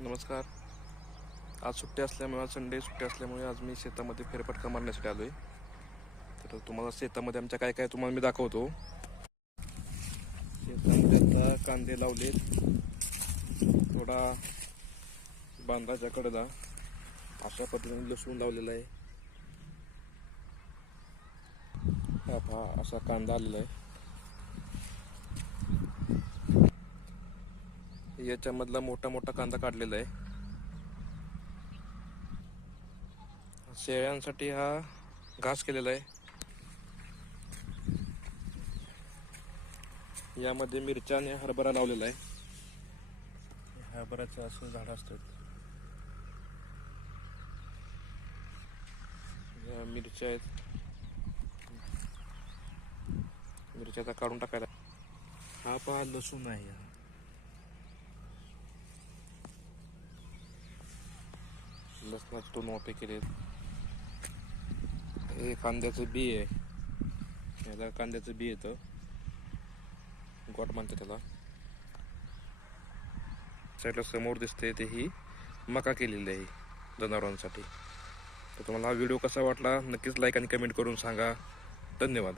नमस्कार. आज सुट्टी असल्यामुळे, आज संडे सुट्टी असल्यामुळे आज मी शेतामध्ये फेरफटका मारण्यासाठी आलो आहे. तर तुम्हाला शेतामध्ये आमच्या काय काय तुम्हाला मी दाखवतो. शेतामध्ये आता कांदे लावलेत. थोडा बांधाच्या कडेला अशा पद्धतीने लसूण लावलेला आहे. हा पहा, असा कांदा आलेला आहे. याच्यामधला मोठा मोठा कांदा काढलेला आहे. शेळ्यांसाठी हा घास केलेला आहे. यामध्ये मिरच्या आणि हरभरा लावलेला आहे. हरभऱ्याचं असं झाड असतं. मिरच्या आहेत. मिरच्या आता काढून टाकायला. हा पहा, लसूण आहे. लसणाचे 2 वाफे केलेत. हे कांद्याचं बी आहे. याला कांद्याचं बी येतं, गोट म्हणतात त्याला. साईडला समोर दिसते ते ही मका केलेली आहे जनावरांसाठी. तर तुम्हाला हा व्हिडिओ कसा वाटला नक्कीच लाईक आणि कमेंट करून सांगा. धन्यवाद.